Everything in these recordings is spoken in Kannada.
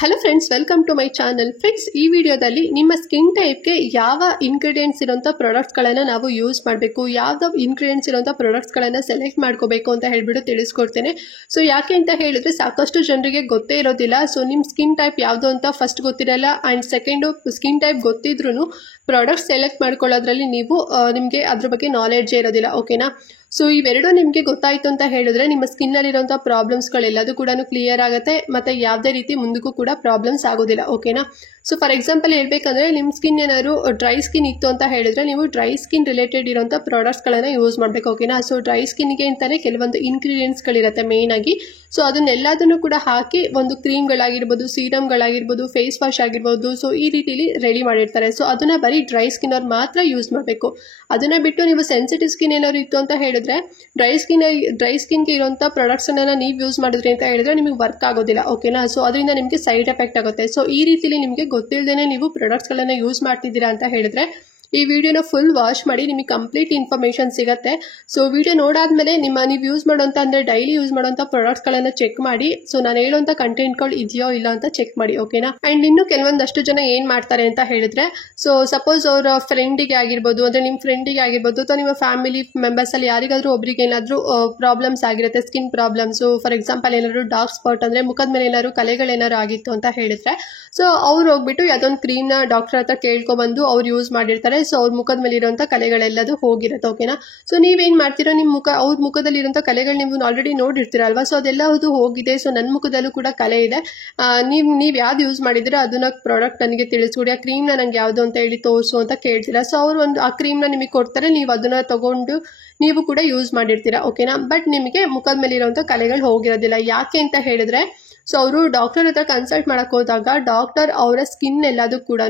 Hello friends, welcome to my channel. Friends, ಈ ವಿಡಿಯೋದಲ್ಲಿ ನಿಮ್ಮ ಸ್ಕಿನ್ ಟೈಪ್ಗೆ ಯಾವ ಇಂಗ್ರೀಡಿಯೆಂಟ್ಸ್ ಇರೋಂಥ ಪ್ರಾಡಕ್ಟ್ಸ್ಗಳನ್ನು ನಾವು ಯೂಸ್ ಮಾಡಬೇಕು, ಯಾವ್ದು ಇಂಗ್ರೀಡಿಯೆಂಟ್ಸ್ ಇರೋಂಥ ಪ್ರಾಡಕ್ಟ್ಸ್ಗಳನ್ನು ಸೆಲೆಕ್ಟ್ ಮಾಡ್ಕೋಬೇಕು ಅಂತ ಹೇಳ್ಬಿಟ್ಟು ತಿಳಿಸ್ಕೊಡ್ತೇನೆ. ಸೊ ಯಾಕೆ ಅಂತ ಹೇಳಿದ್ರೆ ಸಾಕಷ್ಟು ಜನರಿಗೆ ಗೊತ್ತೇ ಇರೋದಿಲ್ಲ. ಸೊ ನಿಮ್ಮ ಸ್ಕಿನ್ ಟೈಪ್ ಯಾವುದು ಅಂತ ಫಸ್ಟ್ ಗೊತ್ತಿರಲ್ಲ, ಆ್ಯಂಡ್ ಸೆಕೆಂಡು ಸ್ಕಿನ್ ಟೈಪ್ ಗೊತ್ತಿದ್ರೂ ಪ್ರಾಡಕ್ಟ್ ಸೆಲೆಕ್ಟ್ ಮಾಡ್ಕೊಳ್ಳೋದ್ರಲ್ಲಿ ನಿಮಗೆ ಅದ್ರ ಬಗ್ಗೆ ನಾಲೆಡ್ಜೇ ಇರೋದಿಲ್ಲ. ಓಕೆನಾ? ಸೊ ಇವೆರಡು ನಿಮಗೆ ಗೊತ್ತಾಯಿತು ಅಂತ ಹೇಳಿದ್ರೆ ನಿಮ್ಮ ಸ್ಕಿನ್ನಲ್ಲಿರೋಂಥ ಪ್ರಾಬ್ಲಮ್ಸ್ಗಳೆಲ್ಲದೂ ಕೂಡ ಕ್ಲಿಯರ್ ಆಗುತ್ತೆ, ಮತ್ತು ಯಾವುದೇ ರೀತಿ ಮುಂದಕ್ಕೂ ಕೂಡ ಪ್ರಾಬ್ಲಮ್ಸ್ ಆಗೋದಿಲ್ಲ. ಓಕೆನಾ? ಸೊ ಫಾರ್ ಎಕ್ಸಾಂಪಲ್ ಹೇಳ್ಬೇಕಂದ್ರೆ ನಿಮ್ಮ ಸ್ಕಿನ್ ಏನಾದ್ರು ಡ್ರೈ ಸ್ಕಿನ್ ಇತ್ತು ಅಂತ ಹೇಳಿದ್ರೆ ನೀವು ಡ್ರೈ ಸ್ಕಿನ್ ರಿಲೇಟೆಡ್ ಇರೋಂಥ ಪ್ರಾಡಕ್ಟ್ಸ್ಗಳನ್ನು ಯೂಸ್ ಮಾಡಬೇಕು. ಓಕೆನಾ? ಸೊ ಡ್ರೈ ಸ್ಕಿನ್ಗೆ ಅಂತಾನೆ ಕೆಲವೊಂದು ಇಂಗ್ರೀಡಿಯೆಂಟ್ಸ್ಗಳಿರುತ್ತೆ ಮೇಯ್ನ್ ಆಗಿ. ಸೊ ಅದನ್ನೆಲ್ಲದನ್ನು ಕೂಡ ಹಾಕಿ ಒಂದು ಕ್ರೀಮ್ಗಳಾಗಿರ್ಬೋದು, ಸೀರಮ್ಗಳಾಗಿರ್ಬೋದು, ಫೇಸ್ ವಾಶ್ ಆಗಿರ್ಬೋದು, ಸೊ ಈ ರೀತಿಲಿ ರೆಡಿ ಮಾಡಿರ್ತಾರೆ. ಸೊ ಅದನ್ನು ಬರೀ ಡ್ರೈ ಸ್ಕಿನ್ ಅವ್ರು ಮಾತ್ರ ಯೂಸ್ ಮಾಡಬೇಕು. ಅದನ್ನು ಬಿಟ್ಟು ನೀವು ಸೆನ್ಸಿಟಿವ್ ಸ್ಕಿನ್ ಏನಾದ್ರು ಇತ್ತು ಅಂತ ಹೇಳಿದ್ರೆ ಡ್ರೈ ಸ್ಕಿನ್ಗೆ ಇರುವಂಥ ಪ್ರಾಡಕ್ಟ್ಸನ್ನು ನೀವು ಯೂಸ್ ಮಾಡಿದ್ರಿ ಅಂತ ಹೇಳಿದ್ರೆ ನಿಮಗೆ ವರ್ಕ್ ಆಗೋದಿಲ್ಲ. ಓಕೆನಾ? ಸೊ ಅದರಿಂದ ನಿಮಗೆ ಸೈಡ್ ಎಫೆಕ್ಟ್ ಆಗುತ್ತೆ. ಸೊ ಈ ರೀತಿಲಿ ನಿಮಗೆ ಗೊತ್ತಿಲ್ಲದೇನೆ ನೀವು ಪ್ರಾಡಕ್ಟ್ಸ್ಗಳನ್ನು ಯೂಸ್ ಮಾಡ್ತಿದ್ದೀರಾ ಅಂತ ಹೇಳಿದ್ರೆ ಈ ವಿಡಿಯೋನ ಫುಲ್ ವಾಚ್ ಮಾಡಿ, ನಿಮಗೆ ಕಂಪ್ಲೀಟ್ ಇನ್ಫಾರ್ಮೇಷನ್ ಸಿಗುತ್ತೆ. ಸೊ ವಿಡಿಯೋ ನೋಡಾದ್ಮೇಲೆ ನೀವು ಯೂಸ್ ಮಾಡೋಂಥ ಅಂದರೆ ಡೈಲಿ ಯೂಸ್ ಮಾಡೋಂಥ ಪ್ರಾಡಕ್ಟ್ಸ್ಗಳನ್ನು ಚೆಕ್ ಮಾಡಿ. ಸೊ ನಾನು ಹೇಳೋಂಥ ಕಂಟೆಂಟ್ಗಳು ಇದೆಯೋ ಇಲ್ಲ ಅಂತ ಚೆಕ್ ಮಾಡಿ. ಓಕೆನಾ? ಆ್ಯಂಡ್ ಇನ್ನು ಕೆಲವೊಂದಷ್ಟು ಜನ ಏನು ಮಾಡ್ತಾರೆ ಅಂತ ಹೇಳಿದ್ರೆ, ಸೊ ಸಪೋಸ್ ಅವರ ಫ್ರೆಂಡಿಗೆ ಆಗಿರ್ಬೋದು, ಅಂದರೆ ನಿಮ್ಮ ಫ್ರೆಂಡಿಗೆ ಆಗಿರ್ಬೋದು, ಅಥವಾ ನಿಮ್ಮ ಫ್ಯಾಮಿಲಿ ಮೆಂಬರ್ಸಲ್ಲಿ ಯಾರಿಗಾದರೂ ಒಬ್ರಿಗೆ ಏನಾದರೂ ಪ್ರಾಬ್ಲಮ್ಸ್ ಆಗಿರುತ್ತೆ, ಸ್ಕಿನ್ ಪ್ರಾಬ್ಲಮ್ಸು. ಫಾರ್ ಎಕ್ಸಾಂಪಲ್ ಏನಾದರೂ ಡಾರ್ಕ್ ಸ್ಪಾಟ್ ಅಂದರೆ ಮುಖದ ಮೇಲೆ ಏನಾದ್ರು ಕಲೆಗಳೇನಾದ್ರು ಆಗಿತ್ತು ಅಂತ ಹೇಳಿದ್ರೆ, ಸೊ ಅವ್ರು ಹೋಗ್ಬಿಟ್ಟು ಯಾವುದೊಂದು ಕ್ರೀಮ್ನ ಡಾಕ್ಟರ್ ಹತ್ರ ಕೇಳ್ಕೊಬಂದು ಅವ್ರು ಯೂಸ್ ಮಾಡಿರ್ತಾರೆ. ಸೊ ಅವ್ರ ಮುಖದ ಮೇಲೆ ಇರುವಂಥ ಕಲೆಗಳೆಲ್ಲದು ಹೋಗಿರುತ್ತೆ. ಓಕೆನಾ? ಸೊ ನೀವೇನು ಮಾಡ್ತೀರಾ, ಅವ್ರ ಮುಖದಲ್ಲಿ ಇರುವಂಥ ಕಲೆಗಳು ನೀವು ಆಲ್ರೆಡಿ ನೋಡಿರ್ತೀರಲ್ವಾ? ಸೊ ಅದೆಲ್ಲದು ಹೋಗಿದೆ. ಸೊ ನನ್ನ ಮುಖದಲ್ಲೂ ಕೂಡ ಕಲೆ ಇದೆ, ನೀವು ಯಾವ್ದು ಯೂಸ್ ಮಾಡಿದ್ರೆ ಅದನ್ನ ಪ್ರಾಡಕ್ಟ್ ನನಗೆ ತಿಳಿಸ್ಕೊಡಿ, ಆ ಕ್ರೀಮ್ನ ನಂಗೆ ಯಾವುದು ಅಂತ ಹೇಳಿ ತೋರಿಸು ಅಂತ ಕೇಳ್ತೀರಾ. ಸೊ ಅವರು ಆ ಕ್ರೀಮ್ನ ನಿಮಗೆ ಕೊಡ್ತಾರೆ, ನೀವು ಅದನ್ನ ತಗೊಂಡು ನೀವು ಕೂಡ ಯೂಸ್ ಮಾಡಿರ್ತೀರಾ. ಓಕೆನಾ? ಬಟ್ ನಿಮಗೆ ಮುಖದ ಮೇಲೆ ಇರುವಂಥ ಕಲೆಗಳು ಹೋಗಿರೋದಿಲ್ಲ. ಯಾಕೆ ಅಂತ ಹೇಳಿದ್ರೆ, ಸೊ ಅವರು ಡಾಕ್ಟರ್ ಹತ್ರ ಕನ್ಸಲ್ಟ್ ಮಾಡಕ್ಕೆ ಹೋದಾಗ ಡಾಕ್ಟರ್ ಅವರ ಸ್ಕಿನ್ ಎಲ್ಲದೂ ಕೂಡ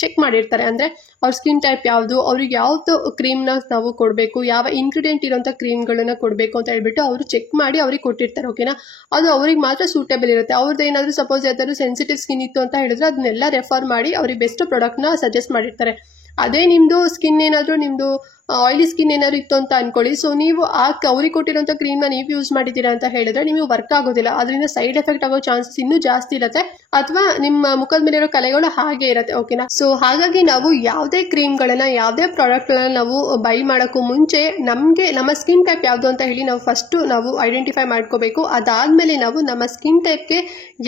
ಚೆಕ್ ಮಾಡಿರ್ತಾರೆ. ಅಂದರೆ ಅವ್ರ ಸ್ಕಿನ್ ಟೈಪ್ ಯಾವುದು, ಅವ್ರಿಗೆ ಯಾವುದು ಕ್ರೀಮ್ನ ನಾವು ಕೊಡಬೇಕು, ಯಾವ ಇಂಗ್ರೀಡಿಯೆಂಟ್ ಇರೋಂಥ ಕ್ರೀಮ್ಗಳನ್ನ ಕೊಡಬೇಕು ಅಂತ ಹೇಳ್ಬಿಟ್ಟು ಅವರು ಚೆಕ್ ಮಾಡಿ ಅವ್ರಿಗೆ ಕೊಟ್ಟಿರ್ತಾರೆ. ಓಕೆನಾ? ಅದು ಅವ್ರಿಗೆ ಮಾತ್ರ ಸೂಟೇಬಲ್ ಇರುತ್ತೆ. ಅವ್ರದ್ದು ಏನಾದರೂ ಸಪೋಸ್ ಯಾವ್ದಾದ್ರು ಸೆನ್ಸಿಟಿವ್ ಸ್ಕಿನ್ ಇತ್ತು ಅಂತ ಹೇಳಿದ್ರೆ ಅದನ್ನೆಲ್ಲ ರೆಫರ್ ಮಾಡಿ ಅವ್ರಿಗೆ ಬೆಸ್ಟ್ ಪ್ರಾಡಕ್ಟ್ನ ಸಜೆಸ್ಟ್ ಮಾಡಿರ್ತಾರೆ. ಅದೇ ನಿಮ್ಮದು ಸ್ಕಿನ್ ಏನಾದರೂ ನಿಮ್ಮದು ಆಯಿಲಿ ಸ್ಕಿನ್ ಏನಾದ್ರು ಇತ್ತು ಅಂತ ಅನ್ಕೊಳ್ಳಿ. ಸೊ ನೀವು ಅವ್ರಿಗೆ ಕೊಟ್ಟಿರೋಂಥ ಕ್ರೀಮ್ನ ನೀವು ಯೂಸ್ ಮಾಡಿದ್ದೀರಾ ಅಂತ ಹೇಳಿದ್ರೆ ನಿಮಗೆ ವರ್ಕ್ ಆಗೋದಿಲ್ಲ. ಅದರಿಂದ ಸೈಡ್ ಎಫೆಕ್ಟ್ ಆಗೋ ಚಾನ್ಸಸ್ ಇನ್ನೂ ಜಾಸ್ತಿ ಇರುತ್ತೆ, ಅಥವಾ ನಿಮ್ಮ ಮುಖದ ಮೇಲೆ ಇರೋ ಕಲೆಗಳು ಹಾಗೆ ಇರುತ್ತೆ. ಓಕೆನಾ? ಸೊ ಹಾಗಾಗಿ ನಾವು ಯಾವುದೇ ಕ್ರೀಮ್ಗಳನ್ನ, ಯಾವುದೇ ಪ್ರಾಡಕ್ಟ್ಗಳನ್ನ ನಾವು ಬೈ ಮಾಡೋಕ್ಕೂ ಮುಂಚೆ ನಮ್ಮ ಸ್ಕಿನ್ ಟೈಪ್ ಯಾವುದು ಅಂತ ಹೇಳಿ ನಾವು ಐಡೆಂಟಿಫೈ ಮಾಡ್ಕೋಬೇಕು. ಅದಾದಮೇಲೆ ನಾವು ನಮ್ಮ ಸ್ಕಿನ್ ಟೈಪ್ಗೆ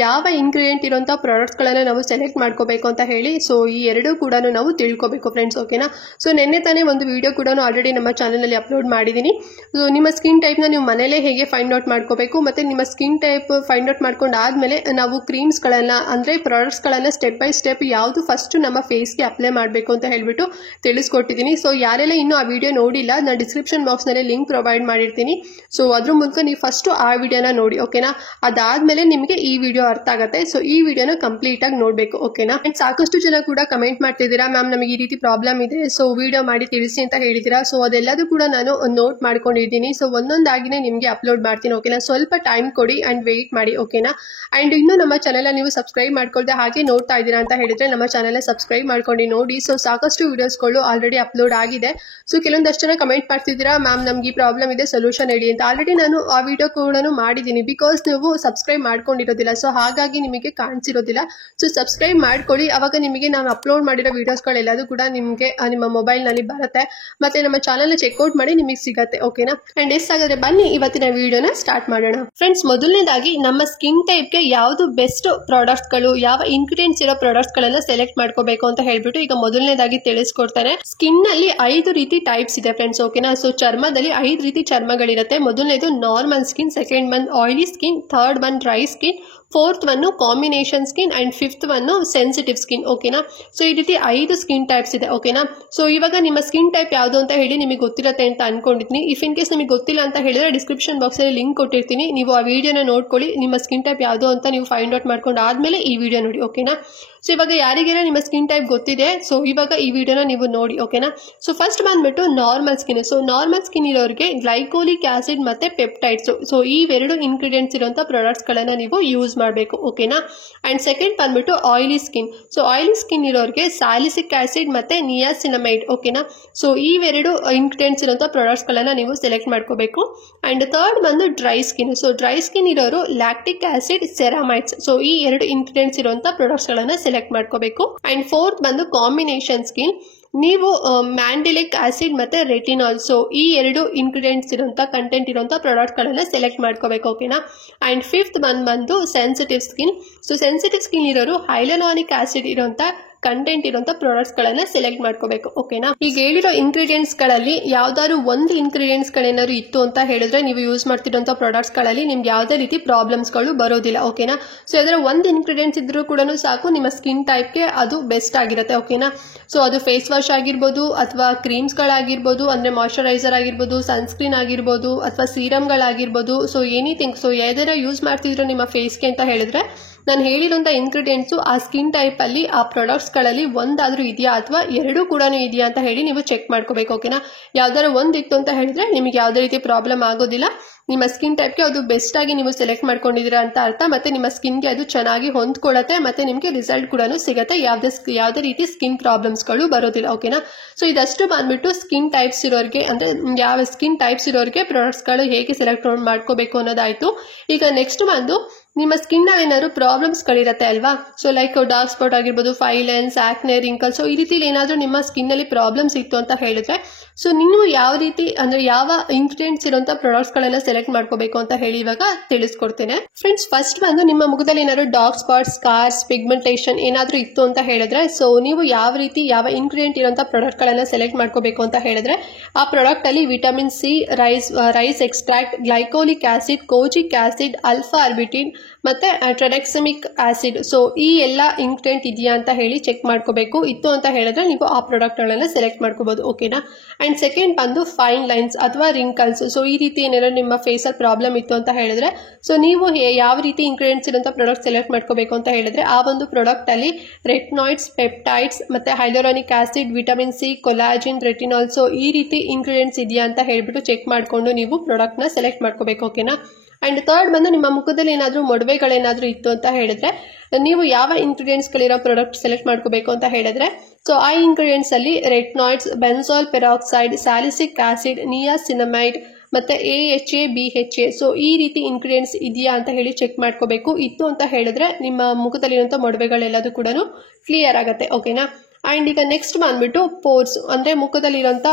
ಯಾವ ಇಂಗ್ರೀಡಿಯೆಂಟ್ ಇರೋಂಥ ಪ್ರಾಡಕ್ಟ್ಸ್ಗಳನ್ನು ನಾವು ಸೆಲೆಕ್ಟ್ ಮಾಡ್ಕೋಬೇಕು ಅಂತ ಹೇಳಿ, ಸೊ ಈ ಎರಡೂ ಕೂಡ ನಾವು ತಿಳ್ಕೋಬೇಕು ಫ್ರೆಂಡ್ಸ್. ಓಕೆನಾ? ಸೊ ನಿನ್ನೆ ತಾನೇ ಒಂದು ವಿಡಿಯೋ ಕೂಡ ಆಲ್ರೆಡಿ ನಮ್ಮ ಚಾನಲಲ್ಲಿ ಅಪ್ಲೋಡ್ ಮಾಡಿದ್ದೀನಿ. ಸೊ ನಿಮ್ಮ ಸ್ಕಿನ್ ಟೈಪ್ನ ನೀವು ಮನೇಲೇ ಹೇಗೆ ಫೈಂಡ್ ಔಟ್ ಮಾಡ್ಕೋಬೇಕು, ಮತ್ತು ನಿಮ್ಮ ಸ್ಕಿನ್ ಟೈಪ್ ಫೈಂಡ್ ಔಟ್ ಮಾಡ್ಕೊಂಡಾದ್ಮೇಲೆ ನಾವು ಕ್ರೀಮ್ಸ್ಗಳನ್ನು ಅಂದರೆ ಪ್ರಾಡಕ್ಟ್ಸ್ಗಳನ್ನು ಸ್ಟೆಪ್ ಬೈ ಸ್ಟೆಪ್ ಯಾವುದು ಫಸ್ಟ್ ನಮ್ಮ ಫೇಸ್ಗೆ ಅಪ್ಲೈ ಮಾಡಬೇಕು ಅಂತ ಹೇಳ್ಬಿಟ್ಟು ತಿಳಿಸ್ಕೊಟ್ಟಿದ್ದೀನಿ. ಸೊ ಯಾರೆಲ್ಲ ಇನ್ನೂ ಆ ವಿಡಿಯೋ ನೋಡಿಲ್ಲ, ನಾನು ಡಿಸ್ಕ್ರಿಪ್ಷನ್ ಬಾಕ್ಸ್ನಲ್ಲಿ ಲಿಂಕ್ ಪ್ರೊವೈಡ್ ಮಾಡಿರ್ತೀನಿ. ಸೊ ಅದ್ರ ಮೂಲಕ ನೀವು ಫಸ್ಟು ಆ ವಿಡಿಯೋನ ನೋಡಿ. ಓಕೆನಾ? ಅದಾದಮೇಲೆ ನಿಮಗೆ ಈ ವಿಡಿಯೋ ಅರ್ಥ ಆಗುತ್ತೆ. ಸೊ ಈ ವಿಡಿಯೋನ ಕಂಪ್ಲೀಟಾಗಿ ನೋಡಬೇಕು. ಓಕೆನಾ? ಆ್ಯಂಡ್ ಸಾಕಷ್ಟು ಜನ ಕೂಡ ಕಮೆಂಟ್ ಮಾಡ್ತಿದ್ದೀರಾ, ಮ್ಯಾಮ್ ನಮಗೆ ಈ ರೀತಿ ಪ್ರಾಬ್ಲಮ್ ಇದೆ, ಸೊ ವಿಡಿಯೋ ಮಾಡಿ ತಿಳಿಸಿ ಅಂತ ಹೇಳಿದ್ದೀರಾ. ಸೊ ಅದೆಲ್ಲದೂ ಕೂಡ ನಾನು ನೋಟ್ ಮಾಡ್ಕೊಂಡಿದ್ದೀನಿ. ಸೊ ಒಂದೊಂದಾಗಿನೇ ನಿಮಗೆ ಅಪ್ಲೋಡ್ ಮಾಡ್ತೀನಿ. ಓಕೆನಾ? ಸ್ವಲ್ಪ ಟೈಮ್ ಕೊಡಿ ಆ್ಯಂಡ್ ವೆಯ್ಟ್ ಮಾಡಿ. ಓಕೆನಾ? ಆ್ಯಂಡ್ ಇನ್ನೂ ನಮ್ಮ ಚಾನಲ್ ನೀವು ಸಬ್ಸ್ಕ್ರೈಬ್ ಮಾಡ್ಕೊಳ್ದೆ ಹಾಗೆ ನೋಡ್ತಾ ಇದ್ದೀರಾ ಅಂತ ಹೇಳಿದ್ರೆ ನಮ್ಮ ಚಾನಲ್ ಸಬ್ಸ್ಕ್ರೈಬ್ ಮಾಡ್ಕೊಂಡು ನೋಡಿ. ಸೊ ಸಾಕಷ್ಟು ವಿಡಿಯೋಸ್ಗಳು ಆಲ್ರೆಡಿ ಅಪ್ಲೋಡ್ ಆಗಿದೆ. ಸೊ ಕೆಲವೊಂದಷ್ಟು ಜನ ಕಮೆಂಟ್ ಮಾಡ್ತಿದ್ದೀರಾ, ಮ್ಯಾಮ್ ನಮ್ಗೆ ಈ ಪ್ರಾಬ್ಲಮ್ ಇದೆ, ಸೊಲ್ಯೂಷನ್ ಹೇಳಿ ಅಂತ. ಆಲ್ರೆಡಿ ನಾನು ಆ ವಿಡಿಯೋ ಕೂಡ ಮಾಡಿದ್ದೀನಿ, ಬಿಕಾಸ್ ನೀವು ಸಬ್ಸ್ಕ್ರೈಬ್ ಮಾಡ್ಕೊಂಡಿರೋದಿಲ್ಲ, ಸೊ ಹಾಗಾಗಿ ನಿಮಗೆ ಕಾಣಿಸಿರೋದಿಲ್ಲ. ಸೊ ಸಬ್ಸ್ಕ್ರೈಬ್ ಮಾಡ್ಕೊಳ್ಳಿ, ಅವಾಗ ನಿಮಗೆ ನಾವು ಅಪ್ಲೋಡ್ ಮಾಡಿರೋ ವಿಡಿಯೋಸ್ಗಳೆಲ್ಲದೂ ಕೂಡ ನಿಮಗೆ ನಿಮ್ಮ ಮೊಬೈಲ್ನಲ್ಲಿ ಬರುತ್ತೆ, ಮತ್ತೆ ನಮ್ಮ ಚಾನಲ್ನ ಚೆಕ್ಔಟ್ ಮಾಡಿ ನಿಮಗೆ ಸಿಗುತ್ತೆ. ಓಕೆನಾ? ಅಂಡ್ ಹಾಗಾದ್ರೆ ಬನ್ನಿ ಇವತ್ತಿನ ವಿಡಿಯೋನ ಸ್ಟಾರ್ಟ್ ಮಾಡೋಣ. ಫ್ರೆಂಡ್ಸ್, ಮೊದಲನೇದಾಗಿ ನಮ್ಮ ಸ್ಕಿನ್ ಟೈಪ್ಗೆ ಯಾವುದು ಬೆಸ್ಟ್ ಪ್ರಾಡಕ್ಟ್ಸ್ಗಳು, ಯಾವ ಇಂಗ್ರೀಡಿಯೆಂಟ್ಸ್ ಇರೋ ಪ್ರಾಡಕ್ಟ್ಸ್ಗಳನ್ನ ಸೆಲೆಕ್ಟ್ ಮಾಡ್ಕೋಬೇಕು ಅಂತ ಹೇಳ್ಬಿಟ್ಟು ಈಗ ಮೊದಲನೇದಾಗಿ ತಿಳಿಸ್ಕೊಡ್ತಾರೆ. ಸ್ಕಿನ್ ನಲ್ಲಿ 5 ರೀತಿ ಟೈಪ್ಸ್ ಇದೆ ಫ್ರೆಂಡ್ಸ್. ಓಕೆನಾ? ಸೊ ಚರ್ಮದಲ್ಲಿ 5 ರೀತಿ ಚರ್ಮಗಳಿರುತ್ತೆ. ಮೊದಲನೇದು normal skin, second one oily skin, third one dry skin, fourth one combination skin, and fifth one sensitive skin. ಓಕೆನಾ? ಸೊ ಈ ರೀತಿ 5 ಸ್ಕಿನ್ ಟೈಪ್ಸ್ ಇದೆ. ಓಕೆನಾ? ಸೊ ಇವಾಗ ನಿಮ್ಮ ಸ್ಕಿನ್ ಟೈಪ್ ಯಾವುದು ಅಂತ ಹೇಳಿ ನಿಮಗೆ ಗೊತ್ತಿರುತ್ತೆ ಅಂತ ಅನ್ಕೊಂಡಿದ್ದೀನಿ. ಇಫ್ ಇನ್ ಕೇಸ್ ನಿಮಗೆ ಗೊತ್ತಿಲ್ಲ ಅಂತ ಹೇಳಿದ್ರೆ ಡಿಸ್ಕ್ರಿಪ್ಷನ್ ಬಾಕ್ಸಲ್ಲಿ ಲಿಂಕ್ ಕೊಟ್ಟಿರ್ತೀನಿ, ನೀವು ಆ ವಿಡಿಯೋನ ನೋಡ್ಕೊಳ್ಳಿ. ನಿಮ್ಮ ಸ್ಕಿನ್ ಟೈಪ್ ಯಾವುದು ಅಂತ ನೀವು ಫೈಂಡ್ ಔಟ್ ಮಾಡ್ಕೊಂಡು ಆದ್ಮೇಲೆ ಈ ವಿಡಿಯೋ ನೋಡಿ. ಓಕೆನಾ? ಸೊ ಇವಾಗ ಯಾರಿಗೆಲ್ಲ ನಿಮ್ಮ ಸ್ಕಿನ್ ಟೈಪ್ ಗೊತ್ತಿದೆ, ಸೊ ಇವಾಗ ಈ ವಿಡಿಯೋನ ನೀವು ನೋಡಿ. ಓಕೆನಾ? ಸೊ ಫಸ್ಟ್ ಬಂದ್ಬಿಟ್ಟು normal skin. So normal skin ಇರೋರಿಗೆ ಗ್ಲೈಕೋಲಿಕ್ ಆಸಿಡ್ ಮತ್ತೆ ಪೆಪ್ಟೈಡ್ಸ್, ಸೊ ಈ 2 ಇಂಗ್ರೀಡಿಯೆಂಟ್ಸ್ ಇರುವಂಥ ಪ್ರಾಡಕ್ಟ್ಸ್ಗಳನ್ನು ನೀವು ಯೂಸ್ ಮಾಡಬೇಕು, ಓಕೆನಾ. ಆ್ಯಂಡ್ ಸೆಕೆಂಡ್ ಬಂದ್ಬಿಟ್ಟು oily skin. So oily skin ಇರೋರಿಗೆ ಸ್ಯಾಲಿಸಿಕ್ ಆಸಿಡ್ ಮತ್ತು ನಿಯಾಸಿನಮೈಡ್, ಓಕೆನಾ. ಸೊ ಇವೆರಡು ಇಂಗ್ರೀಡಿಯೆಂಟ್ಸ್ ಇರೋಂಥ ಪ್ರಾಡಕ್ಟ್ಸ್ಗಳನ್ನು ನೀವು ಸೆಲೆಕ್ಟ್ ಮಾಡ್ಕೋಬೇಕು. ಆ್ಯಂಡ್ ಥರ್ಡ್ ಬಂದು dry skin. So dry skin ಇರೋರು ಲ್ಯಾಕ್ಟಿಕ್ ಆಸಿಡ್, ಸೆರಾಮೈಡ್ಸ್. ಸೊ ಈ ಎರಡು ಇಂಗ್ರೀಡಿಯೆಂಟ್ಸ್ ಇರುವಂಥ ಪ್ರಾಡಕ್ಟ್ಸ್ಗಳನ್ನು ಸೆಲೆಕ್ಟ್ ಮಾಡ್ಕೋಬೇಕು. ಆ್ಯಂಡ್ ಫೋರ್ತ್ ಬಂದು ಕಾಂಬಿನೇಷನ್ ಸ್ಕಿನ್. ನೀವು ಮ್ಯಾಂಡಿಲಿಕ್ ಆಸಿಡ್ ಮತ್ತು ರೆಟಿನಾಲ್, ಸೊ ಈ ಎರಡು ಇಂಗ್ರೀಡಿಯೆಂಟ್ಸ್ ಇರುವಂಥ ಕಂಟೆಂಟ್ ಇರುವಂಥ ಪ್ರಾಡಕ್ಟ್ಗಳನ್ನು ಸೆಲೆಕ್ಟ್ ಮಾಡ್ಕೋಬೇಕು, ಓಕೆನಾ. ಆ್ಯಂಡ್ ಫಿಫ್ತ್ ಬಂದು sensitive skin. So sensitive skin ಇರೋರು ಹೈಲುರಾನಿಕ್ ಆಸಿಡ್ ಇರುವಂಥ ಕಂಟೆಂಟ್ ಇರುವಂಥ ಪ್ರಾಡಕ್ಟ್ಸ್ಗಳನ್ನು ಸೆಲೆಕ್ಟ್ ಮಾಡ್ಕೋಬೇಕು, ಓಕೆನಾ. ಈಗ ಹೇಳಿರೋ ಇಂಗ್ರೀಡಿಯೆಂಟ್ಸ್ಗಳಲ್ಲಿ ಯಾವ್ದಾದ್ರು ಒಂದು ಇಂಗ್ರೀಡಿಯೆಂಟ್ಸ್ಗಳೇನಾದ್ರು ಇತ್ತು ಅಂತ ಹೇಳಿದ್ರೆ ನೀವು ಯೂಸ್ ಮಾಡ್ತಿರೋಂಥ ಪ್ರಾಡಕ್ಟ್ಸ್ಗಳಲ್ಲಿ ನಿಮ್ಗೆ ಯಾವುದೇ ರೀತಿ ಪ್ರಾಬ್ಲಮ್ಸ್ಗಳು ಬರೋದಿಲ್ಲ, ಓಕೆನಾ. ಸೊ ಅದರ ಒಂದು ಇಂಗ್ರೀಡಿಯೆಂಟ್ಸ್ ಇದ್ರೂ ಕೂಡ ಸಾಕು, ನಿಮ್ಮ ಸ್ಕಿನ್ ಟೈಪ್ಗೆ ಅದು ಬೆಸ್ಟ್ ಆಗಿರುತ್ತೆ, ಓಕೆನಾ. ಸೊ ಅದು ಫೇಸ್ ವಾಶ್ ಆಗಿರ್ಬೋದು ಅಥವಾ ಕ್ರೀಮ್ಸ್ಗಳಾಗಿರ್ಬೋದು, ಅಂದರೆ ಮಾಯ್ಶ್ಚರೈಸರ್ ಆಗಿರ್ಬೋದು, ಸನ್ಸ್ಕ್ರೀನ್ ಆಗಿರ್ಬೋದು ಅಥವಾ ಸೀರಮ್ಗಳಾಗಿರ್ಬೋದು. ಸೊ ಎನಿಥಿಂಗ್, ಸೊ ಯಾವ್ದಾರ ಯೂಸ್ ಮಾಡ್ತಿದ್ರು ನಿಮ್ಮ ಫೇಸ್ಗೆ ಅಂತ ಹೇಳಿದ್ರೆ ನಾನು ಹೇಳಿರೋಂಥ ಇಂಗ್ರೀಡಿಯೆಂಟ್ಸು ಆ ಸ್ಕಿನ್ ಟೈಪಲ್ಲಿ ಆ ಪ್ರಾಡಕ್ಟ್ಸ್ಗಳಲ್ಲಿ ಒಂದಾದರೂ ಇದೆಯಾ ಅಥವಾ ಎರಡೂ ಕೂಡ ಇದೆಯಾ ಅಂತ ಹೇಳಿ ನೀವು ಚೆಕ್ ಮಾಡ್ಕೋಬೇಕು, ಓಕೆನಾ. ಯಾವ್ದಾರ ಒಂದು ಇತ್ತು ಅಂತ ಹೇಳಿದ್ರೆ ನಿಮಗೆ ಯಾವುದೇ ರೀತಿ ಪ್ರಾಬ್ಲಮ್ ಆಗೋದಿಲ್ಲ. ನಿಮ್ಮ ಸ್ಕಿನ್ ಟೈಪ್ಗೆ ಅದು ಬೆಸ್ಟಾಗಿ ನೀವು ಸೆಲೆಕ್ಟ್ ಮಾಡ್ಕೊಂಡಿದ್ದೀರಾ ಅಂತ ಅರ್ಥ. ಮತ್ತು ನಿಮ್ಮ ಸ್ಕಿನ್ಗೆ ಅದು ಚೆನ್ನಾಗಿ ಹೊಂದ್ಕೊಳ್ಳುತ್ತೆ ಮತ್ತು ನಿಮಗೆ ರಿಸಲ್ಟ್ ಕೂಡ ಸಿಗುತ್ತೆ. ಯಾವುದೇ ರೀತಿ ಸ್ಕಿನ್ ಪ್ರಾಬ್ಲಮ್ಸ್ಗಳು ಬರೋದಿಲ್ಲ, ಓಕೆನಾ. ಸೊ ಇದಷ್ಟು ಬಂದ್ಬಿಟ್ಟು ಸ್ಕಿನ್ ಟೈಪ್ಸ್ ಇರೋರಿಗೆ, ಅಂದರೆ ಯಾವ ಸ್ಕಿನ್ ಟೈಪ್ಸ್ ಇರೋರಿಗೆ ಪ್ರಾಡಕ್ಟ್ಸ್ಗಳು ಹೇಗೆ ಸೆಲೆಕ್ಟ್ ಮಾಡ್ಕೋಬೇಕು ಅನ್ನೋದಾಯಿತು. ಈಗ ನೆಕ್ಸ್ಟ್ ಬಂದು ನಿಮ್ಮ ಸ್ಕಿನ್ನಲ್ಲಿ ಏನಾದ್ರು ಪ್ರಾಬ್ಲಮ್ಸ್ಗಳಿರುತ್ತೆ ಅಲ್ವಾ. ಸೊ ಲೈಕ್ ಡಾರ್ಕ್ ಸ್ಪಾಟ್ ಆಗಿರ್ಬೋದು, ಫೈಲೆನ್ಸ್, ಆಕ್ನೆ, ರಿಂಕಲ್. ಸೊ ಈ ರೀತಿ ಏನಾದರೂ ನಿಮ್ಮ ಸ್ಕಿನ್ನಲ್ಲಿ ಪ್ರಾಬ್ಲಮ್ಸ್ ಇತ್ತು ಅಂತ ಹೇಳಿದ್ರೆ ಸೊ ನೀವು ಯಾವ ರೀತಿ, ಅಂದರೆ ಯಾವ ಇಂಗ್ರೀಡಿಯೆಂಟ್ಸ್ ಇರುವಂಥ ಪ್ರಾಡಕ್ಟ್ಸ್ಗಳನ್ನು ಸೆಲೆಕ್ಟ್ ಮಾಡ್ಕೋಬೇಕು ಅಂತ ಹೇಳಿ ಇವಾಗ ತಿಳಿಸ್ಕೊಡ್ತೇನೆ. ಫ್ರೆಂಡ್ಸ್, ಫಸ್ಟ್ ಬಂದು ನಿಮ್ಮ ಮುಖದಲ್ಲಿ ಏನಾದ್ರು ಡಾರ್ಕ್ ಸ್ಪಾಟ್ಸ್, ಸ್ಕಾರ್ಸ್, ಪಿಗ್ಮೆಂಟೇಷನ್ ಏನಾದರೂ ಇತ್ತು ಅಂತ ಹೇಳಿದ್ರೆ ಸೊ ನೀವು ಯಾವ ರೀತಿ ಯಾವ ಇಂಗ್ರೀಡಿಯೆಂಟ್ ಇರುವಂಥ ಪ್ರಾಡಕ್ಟ್ಗಳನ್ನು ಸೆಲೆಕ್ಟ್ ಮಾಡ್ಕೋಬೇಕು ಅಂತ ಹೇಳಿದ್ರೆ ಆ ಪ್ರಾಡಕ್ಟಲ್ಲಿ vitamin C, rice extract, glycolic acid, kojic acid, alpha arbutin ಮತ್ತು ಟ್ರೆಡೆಕ್ಸಮಿಕ್ ಆಸಿಡ್. ಸೊ ಈ ಎಲ್ಲ ಇಂಗ್ರೀಡಿಯೆಂಟ್ ಇದೆಯಾ ಅಂತ ಹೇಳಿ ಚೆಕ್ ಮಾಡ್ಕೋಬೇಕು. ಇತ್ತು ಅಂತ ಹೇಳಿದ್ರೆ ನೀವು ಆ ಪ್ರಾಡಕ್ಟ್ಗಳನ್ನು ಸೆಲೆಕ್ಟ್ ಮಾಡ್ಕೋಬೋದು, ಓಕೆನಾ. ಆ್ಯಂಡ್ ಸೆಕೆಂಡ್ ಬಂದು ಫೈನ್ ಲೈನ್ಸ್ ಅಥವಾ ರಿಂಕಲ್ಸ್. ಸೊ ಈ ರೀತಿ ಏನಾದ್ರು ನಿಮ್ಮ ಫೇಸಲ್ಲಿ ಪ್ರಾಬ್ಲಮ್ ಇತ್ತು ಅಂತ ಹೇಳಿದ್ರೆ ಸೊ ನೀವು ಯಾವ ರೀತಿ ಇಂಗ್ರೀಡಿಯೆಂಟ್ಸ್ ಇರೋಂಥ ಪ್ರಾಡಕ್ಟ್ ಸೆಲೆಕ್ಟ್ ಮಾಡ್ಕೋಬೇಕು ಅಂತ ಹೇಳಿದ್ರೆ ಆ ಒಂದು ಪ್ರಾಡಕ್ಟಲ್ಲಿ ರೆಟ್ನಾಯ್ಡ್ಸ್, ಪೆಪ್ಟೈಡ್ಸ್ ಮತ್ತು hyaluronic acid, vitamin C, collagen, retinol. So ಈ ರೀತಿ ಇಂಗ್ರೀಡಿಯೆಂಟ್ಸ್ ಇದೆಯಾ ಅಂತ ಹೇಳ್ಬಿಟ್ಟು ಚೆಕ್ ಮಾಡಿಕೊಂಡು ನೀವು ಪ್ರಾಡಕ್ಟ್ನ ಸೆಲೆಕ್ಟ್ ಮಾಡ್ಕೋಬೇಕು, ಓಕೆನಾ. ಆ್ಯಂಡ್ ಥರ್ಡ್ ಬಂದು ನಿಮ್ಮ ಮುಖದಲ್ಲಿ ಏನಾದರೂ ಮೊಡವೆಗಳೇನಾದರೂ ಇತ್ತು ಅಂತ ಹೇಳಿದ್ರೆ ನೀವು ಯಾವ ಇಂಗ್ರೀಡಿಯೆಂಟ್ಸ್ಗಳಿರೋ ಪ್ರಾಡಕ್ಟ್ ಸೆಲೆಕ್ಟ್ ಮಾಡ್ಕೋಬೇಕು ಅಂತ ಹೇಳಿದ್ರೆ ಸೊ ಆ ಇಂಗ್ರೀಡಿಯೆಂಟ್ಸಲ್ಲಿ ರೆಟ್ನಾಯ್ಡ್ಸ್, ಬೆನ್ಸಾಲ್ ಪೆರಾಕ್ಸೈಡ್, ಸ್ಯಾಲಿಸಿಕ್ ಆಸಿಡ್, ನಿಯಾಸಿನಮೈಡ್ ಮತ್ತು AHA, BHA. ಸೊ ಈ ರೀತಿ ಇಂಗ್ರೀಡಿಯೆಂಟ್ಸ್ ಇದೆಯಾ ಅಂತ ಹೇಳಿ ಚೆಕ್ ಮಾಡ್ಕೋಬೇಕು. ಇತ್ತು ಅಂತ ಹೇಳಿದ್ರೆ ನಿಮ್ಮ ಮುಖದಲ್ಲಿರುವಂಥ ಮೊಡವೆಗಳೆಲ್ಲದೂ ಕೂಡ ಕ್ಲಿಯರ್ ಆಗುತ್ತೆ, ಓಕೆನಾ. ಆ್ಯಂಡ್ ಈಗ ನೆಕ್ಸ್ಟ್ ಬಂದ್ಬಿಟ್ಟು ಪೋರ್ಸ್, ಅಂದರೆ ಮುಖದಲ್ಲಿರೋಂಥ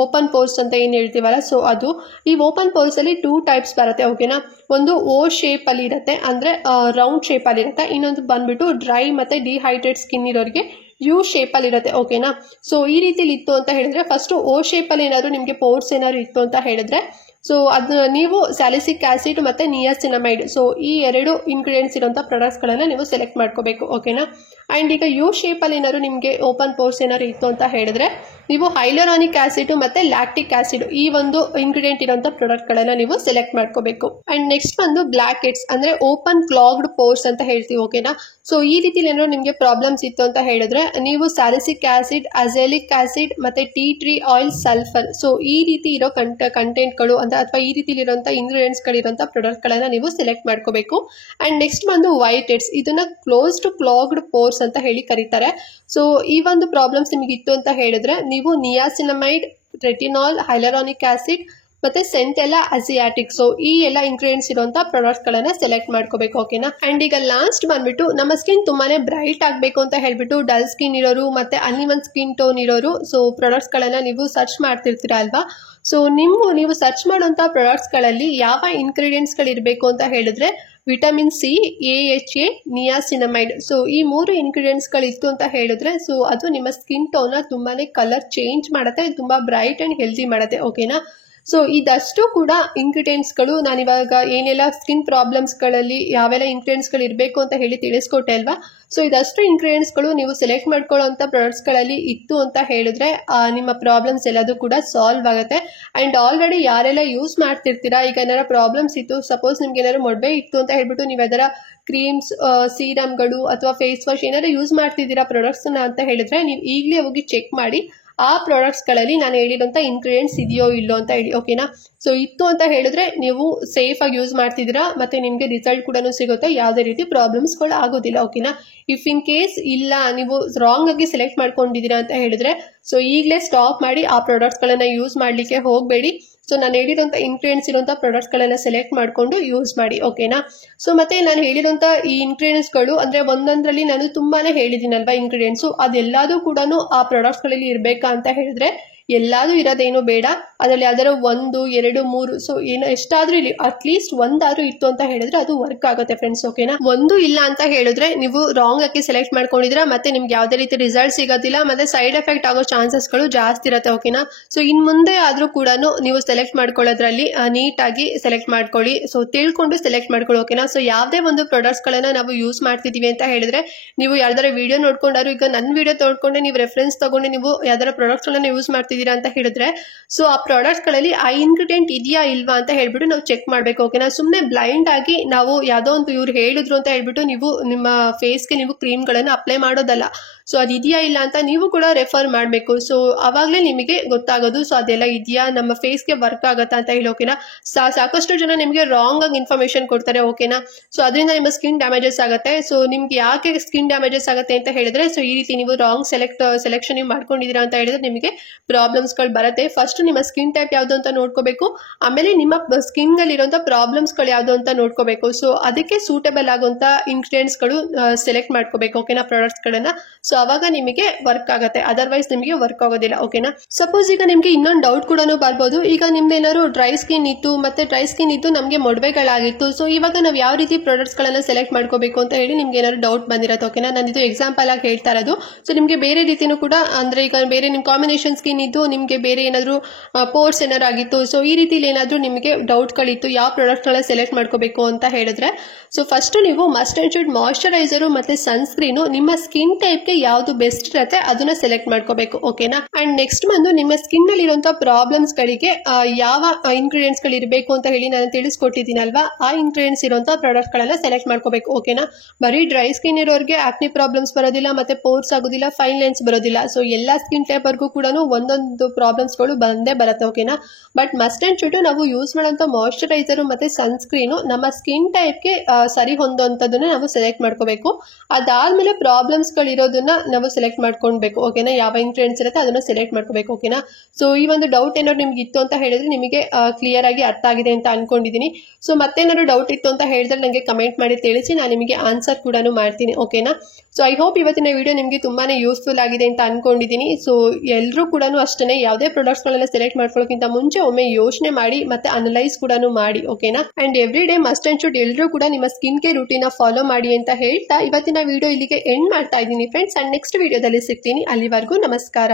ಓಪನ್ ಪೋರ್ಸ್ ಅಂತ ಏನು ಹೇಳ್ತೀವಲ್ಲ ಸೊ ಅದು. ಈ ಓಪನ್ ಪೋರ್ಸಲ್ಲಿ 2 ಟೈಪ್ಸ್ ಬರುತ್ತೆ, ಓಕೆನಾ. ಒಂದು ಓ ಶೇಪಲ್ಲಿ ಇರುತ್ತೆ, ಅಂದರೆ ರೌಂಡ್ ಶೇಪಲ್ಲಿ ಇರುತ್ತೆ. ಇನ್ನೊಂದು ಬಂದ್ಬಿಟ್ಟು ಡ್ರೈ ಮತ್ತು ಡಿಹೈಡ್ರೇಟ್ ಸ್ಕಿನ್ ಇರೋರಿಗೆ ಯು ಶೇಪಲ್ಲಿ ಇರುತ್ತೆ, ಓಕೆನಾ. ಸೊ ಈ ರೀತಿಲಿ ಇತ್ತು ಅಂತ ಹೇಳಿದ್ರೆ ಫಸ್ಟು ಓ ಶೇಪಲ್ಲಿ ಏನಾದರೂ ನಿಮಗೆ ಪೋರ್ಸ್ ಏನಾದ್ರು ಇತ್ತು ಅಂತ ಹೇಳಿದ್ರೆ ಸೊ ಅದು ನೀವು ಸ್ಯಾಲಿಸಿಕ್ ಆಸಿಡ್ ಮತ್ತು ನಿಯಾಸಿನಮೈಡ್ ಸೊ ಈ ಎರಡು ಇಂಗ್ರೀಡಿಯೆಂಟ್ಸ್ ಇರೋಂಥ ಪ್ರಾಡಕ್ಟ್ಸ್ಗಳನ್ನು ನೀವು ಸೆಲೆಕ್ಟ್ ಮಾಡ್ಕೋಬೇಕು, ಓಕೆನಾ. ಆ್ಯಂಡ್ ಈಗ ಯು ಶೇಪಲ್ಲಿ ಏನಾದ್ರು ನಿಮಗೆ ಓಪನ್ ಪೋರ್ಸ್ ಏನಾದ್ರು ಇತ್ತು ಅಂತ ಹೇಳಿದ್ರೆ ನೀವು ಹೈಲುರಾನಿಕ್ ಆಸಿಡ್ ಮತ್ತು ಲ್ಯಾಕ್ಟಿಕ್ ಆಸಿಡ್ ಈ ಒಂದು ಇಂಗ್ರೀಡಿಯೆಂಟ್ ಇರೋಂಥ ಪ್ರಾಡಕ್ಟ್ಗಳನ್ನು ನೀವು ಸೆಲೆಕ್ಟ್ ಮಾಡ್ಕೋಬೇಕು. ಆ್ಯಂಡ್ ನೆಕ್ಸ್ಟ್ ಬಂದು ಬ್ಲ್ಯಾಕ್ ಹೆಡ್ಸ್, ಅಂದರೆ ಓಪನ್ ಕ್ಲಾಗ್ಡ್ ಪೋರ್ಸ್ ಅಂತ ಹೇಳ್ತೀವಿ, ಓಕೆನಾ. ಸೊ ಈ ರೀತಿಲಿ ಏನಾದ್ರು ನಿಮಗೆ ಪ್ರಾಬ್ಲಮ್ಸ್ ಇತ್ತು ಅಂತ ಹೇಳಿದ್ರೆ ನೀವು ಸ್ಯಾಲಿಸಿಕ್ ಆಸಿಡ್, ಅಜೆಲಿಕ್ ಆಸಿಡ್ ಮತ್ತು tea tree oil, sulphur so ಈ ರೀತಿ ಇರೋ ಕಂಟೆಂಟ್ಗಳು ಅಥವಾ ಈ ರೀತಿಲಿರುವಂಥ ಇಂಗ್ರೀಡಿಯೆಂಟ್ಸ್ಗಳಿರೋಂಥ ಪ್ರಾಡಕ್ಟ್ಗಳನ್ನು ನೀವು ಸೆಲೆಕ್ಟ್ ಮಾಡ್ಕೋಬೇಕು. ಆ್ಯಂಡ್ ನೆಕ್ಸ್ಟ್ ಬಂದು ವೈಟ್ ಹೆಡ್ಸ್, ಇದನ್ನು ಕ್ಲೋಸ್ಡ್ ಕ್ಲಾಗ್ಡ್ ಪೋರ್ಸ್ ಅಂತ ಹೇಳಿ ಕರೀತಾರೆ. ಸೊ ಈ ಒಂದು ಪ್ರಾಬ್ಲಮ್ಸ್ ನಿಮಗಿತ್ತು ಅಂತ ಹೇಳಿದ್ರೆ ನೀವು ನಿಯಾಸಿನಮೈಡ್, ರೆಟಿನಾಲ್, ಹೈಲುರಾನಿಕ್ ಆಸಿಡ್ ಮತ್ತು ಸೆಂಟೆಲ್ಲ ಅಸಿಯಾಟಿಕ್ ಸೊ ಈ ಎಲ್ಲ ಇಂಗ್ರೀಡಿಯೆಂಟ್ಸ್ ಇರುವಂಥ ಪ್ರಾಡಕ್ಟ್ಸ್ಗಳನ್ನು ಸೆಲೆಕ್ಟ್ ಮಾಡ್ಕೋಬೇಕು, ಓಕೆನಾ. ಆ್ಯಂಡ್ ಈಗ ಲಾಸ್ಟ್ ಬಂದ್ಬಿಟ್ಟು ನಮ್ಮ ಸ್ಕಿನ್ ತುಂಬಾ ಬ್ರೈಟ್ ಆಗಬೇಕು ಅಂತ ಹೇಳ್ಬಿಟ್ಟು ಡಲ್ ಸ್ಕಿನ್ ಇರೋರು ಮತ್ತು ಅನ್ಇವನ್ ಸ್ಕಿನ್ ಟೋನ್ ಇರೋರು ಸೊ ಪ್ರಾಡಕ್ಟ್ಸ್ಗಳನ್ನು ನೀವು ಸರ್ಚ್ ಮಾಡ್ತಿರ್ತೀರ ಅಲ್ವಾ. ಸೊ ನೀವು ಸರ್ಚ್ ಮಾಡೋಂಥ ಪ್ರಾಡಕ್ಟ್ಸ್ಗಳಲ್ಲಿ ಯಾವ ಇಂಗ್ರೀಡಿಯೆಂಟ್ಸ್ಗಳಿರಬೇಕು ಅಂತ ಹೇಳಿದ್ರೆ ವಿಟಮಿನ್ ಸಿ, AHA, ನಿಯಾಸಿನಮೈಡ್ ಸೊ ಈ 3 ಇಂಗ್ರೀಡಿಯೆಂಟ್ಸ್ಗಳಿತ್ತು ಅಂತ ಹೇಳಿದ್ರೆ ಸೊ ಅದು ನಿಮ್ಮ ಸ್ಕಿನ್ ಟೋನ್ನ ತುಂಬಾ ಕಲರ್ ಚೇಂಜ್ ಮಾಡುತ್ತೆ, ತುಂಬ ಬ್ರೈಟ್ ಆ್ಯಂಡ್ ಹೆಲ್ದಿ ಮಾಡುತ್ತೆ, ಓಕೆನಾ. ಸೊ ಇದಷ್ಟು ಕೂಡ ಇಂಗ್ರೀಡಿಯೆಂಟ್ಸ್ಗಳು ನಾನಿವಾಗ ಏನೆಲ್ಲ ಸ್ಕಿನ್ ಪ್ರಾಬ್ಲಮ್ಸ್ಗಳಲ್ಲಿ ಯಾವೆಲ್ಲ ಇಂಗ್ರೀಡಿಯೆಂಟ್ಸ್ಗಳು ಇರಬೇಕು ಅಂತ ಹೇಳಿ ತಿಳಿಸ್ಕೊಟ್ಟೆ ಅಲ್ವಾ. ಸೊ ಇದಷ್ಟು ಇಂಗ್ರೀಡಿಯೆಂಟ್ಸ್ಗಳು ನೀವು ಸೆಲೆಕ್ಟ್ ಮಾಡ್ಕೊಳ್ಳೋಂಥ ಪ್ರಾಡಕ್ಟ್ಸ್ಗಳಲ್ಲಿ ಇತ್ತು ಅಂತ ಹೇಳಿದ್ರೆ ನಿಮ್ಮ ಪ್ರಾಬ್ಲಮ್ಸ್ ಎಲ್ಲದೂ ಕೂಡ ಸಾಲ್ವ್ ಆಗುತ್ತೆ. ಆ್ಯಂಡ್ ಆಲ್ರೆಡಿ ಯಾರೆಲ್ಲ ಯೂಸ್ ಮಾಡ್ತಿರ್ತೀರಾ, ಈಗ ಏನಾರ ಪ್ರಾಬ್ಲಮ್ಸ್ ಇತ್ತು, ಸಪೋಸ್ ನಿಮ್ಗೆ ಏನಾದ್ರು ಮೊಡವೆ ಇತ್ತು ಅಂತ ಹೇಳ್ಬಿಟ್ಟು ನೀವು ಅದರ ಕ್ರೀಮ್ಸ್, ಸೀರಮ್ಗಳು ಅಥವಾ ಫೇಸ್ ವಾಶ್ ಏನಾದ್ರು ಯೂಸ್ ಮಾಡ್ತಿದ್ದೀರಾ ಪ್ರಾಡಕ್ಟ್ಸ್ನ ಅಂತ ಹೇಳಿದ್ರೆ ನೀವು ಈಗಲೇ ಹೋಗಿ ಚೆಕ್ ಮಾಡಿ ಆ ಪ್ರಾಡಕ್ಟ್ಸ್ಗಳಲ್ಲಿ ನಾನು ಹೇಳಿರೋಂಥ ಇಂಗ್ರೀಡಿಯೆಂಟ್ಸ್ ಇದೆಯೋ ಇಲ್ಲೋ ಅಂತ ಹೇಳಿ, ಓಕೆನಾ. ಸೊ ಇತ್ತು ಅಂತ ಹೇಳಿದ್ರೆ ನೀವು ಸೇಫಾಗಿ ಯೂಸ್ ಮಾಡ್ತಿದ್ದೀರಾ, ಮತ್ತು ನಿಮಗೆ ರಿಸಲ್ಟ್ ಕೂಡ ಸಿಗುತ್ತೆ, ಯಾವುದೇ ರೀತಿ ಪ್ರಾಬ್ಲಮ್ಸ್ಗಳು ಆಗೋದಿಲ್ಲ, ಓಕೆನಾ. ಇಫ್ ಇನ್ ಕೇಸ್ ಇಲ್ಲ ನೀವು ರಾಂಗ್ ಆಗಿ ಸೆಲೆಕ್ಟ್ ಮಾಡ್ಕೊಂಡಿದ್ದೀರಾ ಅಂತ ಹೇಳಿದ್ರೆ ಸೊ ಈಗಲೇ ಸ್ಟಾಪ್ ಮಾಡಿ ಆ ಪ್ರಾಡಕ್ಟ್ಸ್ಗಳನ್ನು ಯೂಸ್ ಮಾಡಲಿಕ್ಕೆ ಹೋಗಬೇಡಿ. ಸೊ ನಾನು ಹೇಳಿರೋಂಥ ಇಂಗ್ರೀಡಿಯೆಂಟ್ಸ್ ಇರೋಂಥ ಪ್ರಾಡಕ್ಟ್ಸ್ಗಳನ್ನು ಸೆಲೆಕ್ಟ್ ಮಾಡಿಕೊಂಡು ಯೂಸ್ ಮಾಡಿ, ಓಕೆನಾ. ಸೊ ಮತ್ತೆ ನಾನು ಹೇಳಿರೋಂಥ ಈ ಇಂಗ್ರೀಡಿಯೆಂಟ್ಸ್ಗಳು ಅಂದರೆ ಒಂದೊಂದರಲ್ಲಿ ನಾನು ತುಂಬಾ ಹೇಳಿದ್ದೀನಲ್ವಾ ಇಂಗ್ರೀಡಿಯೆಂಟ್ಸು, ಅದೆಲ್ಲದೂ ಕೂಡ ಆ ಪ್ರಾಡಕ್ಟ್ಸ್ಗಳಲ್ಲಿ ಇರಬೇಕಾ ಅಂತ ಹೇಳಿದ್ರೆ ಎಲ್ಲದೂ ಇರೋದೇನು ಬೇಡ. ಅದರಲ್ಲಿ ಯಾವ್ದಾದ್ರು 1, 2, 3 ಸೊ ಏನೋ ಎಷ್ಟಾದ್ರೂ ಇಲ್ಲಿ ಅಟ್ಲೀಸ್ಟ್ ಒಂದಾದ್ರೂ ಇತ್ತು ಅಂತ ಹೇಳಿದ್ರೆ ಅದು ವರ್ಕ್ ಆಗುತ್ತೆ ಫ್ರೆಂಡ್ಸ್, ಓಕೆನಾ. ಒಂದು ಇಲ್ಲ ಅಂತ ಹೇಳಿದ್ರೆ ನೀವು ರಾಂಗ್ ಆಗಿ ಸೆಲೆಕ್ಟ್ ಮಾಡ್ಕೊಂಡಿದ್ರೆ ಮತ್ತೆ ನಿಮ್ಗೆ ಯಾವುದೇ ರೀತಿ ರಿಸಲ್ಟ್ ಸಿಗೋದಿಲ್ಲ, ಮತ್ತೆ ಸೈಡ್ ಎಫೆಕ್ಟ್ ಆಗೋ ಚಾನ್ಸಸ್ಗಳು ಜಾಸ್ತಿ ಇರುತ್ತೆ, ಓಕೆನಾ. ಸೊ ಇನ್ ಮುಂದೆ ಆದ್ರೂ ಕೂಡ ನೀವು ಸೆಲೆಕ್ಟ್ ಮಾಡ್ಕೊಳ್ಳೋದ್ರಲ್ಲಿ ನೀಟಾಗಿ ಸೆಲೆಕ್ಟ್ ಮಾಡ್ಕೊಳ್ಳಿ. ಸೊ ತಿಳ್ಕೊಂಡು ಸೆಲೆಕ್ಟ್ ಮಾಡ್ಕೊಳ್ಳಿ, ಓಕೆನಾ. ಸೊ ಯಾವುದೇ ಒಂದು ಪ್ರಾಡಕ್ಟ್ಸ್ಗಳನ್ನ ನಾವು ಯೂಸ್ ಮಾಡ್ತಿದೀವಿ ಅಂತ ಹೇಳಿದ್ರೆ ನೀವು ಯಾವ್ದಾರ ವಿಡಿಯೋ ನೋಡ್ಕೊಂಡಾರು, ಈಗ ನನ್ನ ವಿಡಿಯೋ ನೋಡ್ಕೊಂಡೆ ನೀವು ರೆಫರೆನ್ಸ್ ತಗೊಂಡು ನೀವು ಯಾವ್ದಾರ ಪ್ರಾಡಕ್ಟ್ಸ್ಗಳನ್ನ ಯೂಸ್ ಮಾಡ್ತಿದ್ದೀರಾ ಅಂತ ಹೇಳಿದ್ರೆ ಸೊ ಆ ಪ್ರಾಡಕ್ಟ್ಸ್ಗಳಲ್ಲಿ ಆ ಇಂಗ್ರೀಡಿಯೆಂಟ್ ಇದೆಯಾ ಇಲ್ವಾ ಅಂತ ಹೇಳ್ಬಿಟ್ಟು ನಾವು ಚೆಕ್ ಮಾಡಬೇಕು, ಓಕೆನಾ. ಸುಮ್ಮನೆ ಬ್ಲೈಂಡ್ ಆಗಿ ನಾವು ಯಾವುದೋ ಒಂದು ಇವ್ರು ಹೇಳಿದ್ರು ಅಂತ ಹೇಳ್ಬಿಟ್ಟು ನೀವು ನಿಮ್ಮ ಫೇಸ್ಗೆ ನೀವು ಕ್ರೀಮ್ಗಳನ್ನು ಅಪ್ಲೈ ಮಾಡೋದಲ್ಲ. ಸೊ ಅದು ಇದೆಯಾ ಇಲ್ಲ ಅಂತ ನೀವು ಕೂಡ ರೆಫರ್ ಮಾಡಬೇಕು. ಸೊ ಅವಾಗಲೇ ನಿಮಗೆ ಗೊತ್ತಾಗೋದು ಸೊ ಅದೆಲ್ಲ ಇದೆಯಾ, ನಮ್ಮ ಫೇಸ್ಗೆ ವರ್ಕ್ ಆಗುತ್ತಾ ಅಂತ ಹೇಳಿ, ಓಕೆನಾ. ಸಾಕಷ್ಟು ಜನ ನಿಮಗೆ ರಾಂಗ್ ಆಗಿ ಇನ್ಫಾರ್ಮೇಶನ್ ಕೊಡ್ತಾರೆ, ಓಕೆನಾ. ಸೊ ಅದರಿಂದ ನಿಮ್ಮ ಸ್ಕಿನ್ ಡ್ಯಾಮೇಜಸ್ ಆಗುತ್ತೆ. ಸೊ ನಿಮ್ಗೆ ಯಾಕೆ ಸ್ಕಿನ್ ಡ್ಯಾಮೇಜಸ್ ಆಗುತ್ತೆ ಅಂತ ಹೇಳಿದ್ರೆ ಸೊ ಈ ರೀತಿ ನೀವು ರಾಂಗ್ ಸೆಲೆಕ್ಷನ್ ನೀವು ಮಾಡ್ಕೊಂಡಿದ್ದೀರಾ ಅಂತ ಹೇಳಿದ್ರೆ ನಿಮಗೆ ಪ್ರಾಬ್ಲಮ್ಸ್ಗಳು ಬರುತ್ತೆ. ಫಸ್ಟ್ ನಿಮ್ಮ ಸ್ಕಿನ್ ಟೈಪ್ ಯಾವುದು ಅಂತ ನೋಡ್ಕೋಬೇಕು, ಆಮೇಲೆ ನಿಮ್ಮ ಸ್ಕಿನ್ ಅಲ್ಲಿ ಇರುವಂತ ಪ್ರಾಬ್ಲಮ್ಸ್ಗಳು ಯಾವುದು ಅಂತ ನೋಡ್ಕೋಬೇಕು. ಸೊ ಅದಕ್ಕೆ ಸೂಟಬಲ್ ಆಗುವಂತ ಇಂಗ್ರೀಡಿಯೆಂಟ್ಸ್ಗಳು ಸೆಲೆಕ್ಟ್ ಮಾಡ್ಕೋಬೇಕು, ಓಕೆನಾ, ಪ್ರಾಡಕ್ಟ್ಸ್ಗಳನ್ನ. ಸೊ ಅವಾಗ ನಿಮಗೆ ವರ್ಕ್ ಆಗುತ್ತೆ, ಅದರ್ವೈಸ್ ನಿಮಗೆ ವರ್ಕ್ ಆಗೋದಿಲ್ಲ, ಓಕೆನಾ. ಸಪೋಸ್ ಈಗ ನಿಮ್ಗೆ ಇನ್ನೊಂದು ಡೌಟ್ ಕೂಡ ಬರ್ಬೋದು, ಈಗ ನಿಮ್ದು ಏನಾದ್ರು ಡ್ರೈ ಸ್ಕಿನ್ ಇತ್ತು, ಮತ್ತೆ ಡ್ರೈ ಸ್ಕಿನ್ ಇದ್ದು ನಮಗೆ ಮೊಡವೆಗಳಾಗಿತ್ತು, ಸೊ ಇವಾಗ ನಾವು ಯಾವ ರೀತಿ ಪ್ರಾಡಕ್ಟ್ಸ್ ಗಳನ್ನ ಸೆಲೆಕ್ಟ್ ಮಾಡ್ಕೋಬೇಕು ಅಂತ ಹೇಳಿ ನಿಮ್ಗೆ ಏನಾದ್ರು ಡೌಟ್ ಬಂದಿರತ್ತೆ, ಓಕೆನಾ. ನಾನು ಇದು ಎಕ್ಸಾಂಪಲ್ ಆಗಿ ಹೇಳ್ತಾ ಇರೋದು. ಸೊ ನಿಮ್ಗೆ ಬೇರೆ ರೀತಿನೂ ಕೂಡ ಅಂದ್ರೆ ಈಗ ಬೇರೆ ನಿಮ್ ಕಾಂಬಿನೇಷನ್ ಸ್ಕಿನ್ ಇದ್ದು ನಿಮ್ಗೆ ಬೇರೆ ಏನಾದ್ರು ಪೋರ್ಸ್ ಏನಾದ್ರು ಆಗಿತ್ತು, ಸೊ ಈ ರೀತಿಲಿ ಏನಾದ್ರು ನಿಮಗೆ ಡೌಟ್ಗಳಿತ್ತು ಯಾವ ಪ್ರಾಡಕ್ಟ್ ಗಳನ್ನ ಸೆಲೆಕ್ಟ್ ಮಾಡ್ಕೋಬೇಕು ಅಂತ ಹೇಳಿದ್ರೆ ಸೊ ಫಸ್ಟ್ ನೀವು ಮಸ್ಟ್ ಅಂಡ್ ಶುಡ್ ಮಾಯಿಶ್ಚರೈಸರ್ ಮತ್ತೆ ಸನ್ಸ್ಕ್ರೀನು ನಿಮ್ಮ ಸ್ಕಿನ್ ಟೈಪ್ಗೆ ಯಾವ್ದು ಬೆಸ್ಟ್ ಇರುತ್ತೆ ಅದನ್ನ ಸೆಲೆಕ್ಟ್ ಮಾಡ್ಕೋಬೇಕು, ಓಕೆನಾ. ಅಂಡ್ ನೆಕ್ಸ್ಟ್ ಬಂದು ನಿಮ್ಮ ಸ್ಕಿನ್ ಅಲ್ಲಿ ಇರುವಂತಹ ಪ್ರಾಬ್ಲಮ್ಸ್ ಗಳಿಗೆ ಯಾವ ಇಂಗ್ರೀಡಿಯೆಂಟ್ಸ್ ಗಳು ಇರಬೇಕು ಅಂತ ಹೇಳಿ ನಾನು ತಿಳಿಸ್ಕೊಟ್ಟಿದ್ದೀನಲ್ವಾ, ಆ ಇಂಗ್ರೀಡಿಯೆಂಟ್ಸ್ ಇರುವಂತಹ ಪ್ರಾಡಕ್ಟ್ ಗಳನ್ನ ಸೆಲೆಕ್ಟ್ ಮಾಡ್ಕೋಬೇಕು, ಓಕೆನಾ. ಬರೀ ಡ್ರೈ ಸ್ಕಿನ್ ಇರೋರಿಗೆ ಆಕ್ನಿ ಪ್ರಾಬ್ಲಮ್ಸ್ ಬರೋದಿಲ್ಲ, ಮತ್ತೆ ಪೋರ್ಸ್ ಆಗೋದಿಲ್ಲ, ಫೈನ್ ಲೈನ್ಸ್ ಬರೋದಿಲ್ಲ. ಸೊ ಎಲ್ಲಾ ಸ್ಕಿನ್ ಟೈಪ್ ವರ್ಗೂ ಕೂಡ ಒಂದೊಂದು ಪ್ರಾಬ್ಲಮ್ಸ್ ಗಳು ಬಂದೇ ಬರುತ್ತೆ, ಓಕೆನಾ. ಬಟ್ ಮಸ್ಟ್ ಅಂಡ್ ಶುಡ್ ನಾವು ಯೂಸ್ ಮಾಡುವಂತ ಮಾಯಿಶ್ಚರೈಸರ್ ಮತ್ತೆ ಸನ್ಸ್ಕ್ರೀನು ನಮ್ಮ ಸ್ಕಿನ್ ಟೈಪ್ಗೆ ಸರಿ ಹೊಂದುವಂತದನ್ನ ನಾವು ಸೆಲೆಕ್ಟ್ ಮಾಡ್ಕೋಬೇಕು. ಅದಾದ್ಮೇಲೆ ಪ್ರಾಬ್ಲಮ್ಸ್ ಗಳು ಇರೋದನ್ನ ನಾವು ಸೆಲೆಕ್ಟ್ ಮಾಡ್ಕೊಳ್ಬೇಕು, ಓಕೆನಾ. ಯಾವ ಇಂಗ್ರೀಡಿಯೆಂಟ್ಸ್ ಇರುತ್ತೆ ಅದನ್ನ ಸೆಲೆಕ್ಟ್ ಮಾಡ್ಕೋಬೇಕು, ಓಕೆನಾ. ಸೊ ಈ ಒಂದು ಡೌಟ್ ಏನಾದ್ರು ನಿಮ್ಗೆ ಇತ್ತು ಅಂತ ಹೇಳಿದ್ರೆ ನಿಮಗೆ ಕ್ಲಿಯರ್ ಆಗಿ ಅರ್ಥ ಆಗಿದೆ ಅಂತ ಅನ್ಕೊಂಡಿದೀನಿ. ಸೊ ಮತ್ತೇನಾದ್ರು ಡೌಟ್ ಇತ್ತು ಅಂತ ಹೇಳಿದ್ರೆ ನನಗೆ ಕಮೆಂಟ್ ಮಾಡಿ ತಿಳಿಸಿ, ನಾನು ನಿಮಗೆ ಆನ್ಸರ್ ಕೂಡ ಮಾಡ್ತೀನಿ, ಓಕೆನಾ. ಸೊ ಐ ಹೋಪ್ ಇವತ್ತಿನ ವಿಡಿಯೋ ನಿಮಗೆ ತುಂಬಾನೇ ಯೂಸ್ಫುಲ್ ಆಗಿದೆ ಅಂತ ಅನ್ಕೊಂಡಿದೀನಿ. ಸೊ ಎಲ್ಲರೂ ಕೂಡ ಅಷ್ಟೇ ಯಾವುದೇ ಪ್ರಾಡಕ್ಟ್ಸ್ ಗಳನ್ನ ಸೆಲೆಕ್ಟ್ ಮಾಡ್ಕೊಳ್ಳೋಕ್ಕಿಂತ ಮುಂಚೆ ಒಮ್ಮೆ ಯೋಚನೆ ಮಾಡಿ ಮತ್ತೆ ಅನಲೈಸ್ ಕೂಡ ಮಾಡಿ, ಓಕೆನಾ. And every day must and should ಎಲ್ಲರೂ ಕೂಡ ನಿಮ್ಮ ಸ್ಕಿನ್ ಕೇರ್ ರೂಟೀನ್ ಫಾಲೋ ಮಾಡಿ ಅಂತ ಹೇಳ್ತಾ ಇವತ್ತಿನ ವಿಡಿಯೋ ಇಲ್ಲಿಗೆ ಎಂಡ್ ಮಾಡ್ತಾ ಇದ್ದೀನಿ ಫ್ರೆಂಡ್ಸ್. ಅಂಡ್ ನೆಕ್ಸ್ಟ್ ವಿಡಿಯೋದಲ್ಲಿ ಸಿಗ್ತೀನಿ, ಅಲ್ಲಿವರೆಗೂ ನಮಸ್ಕಾರ.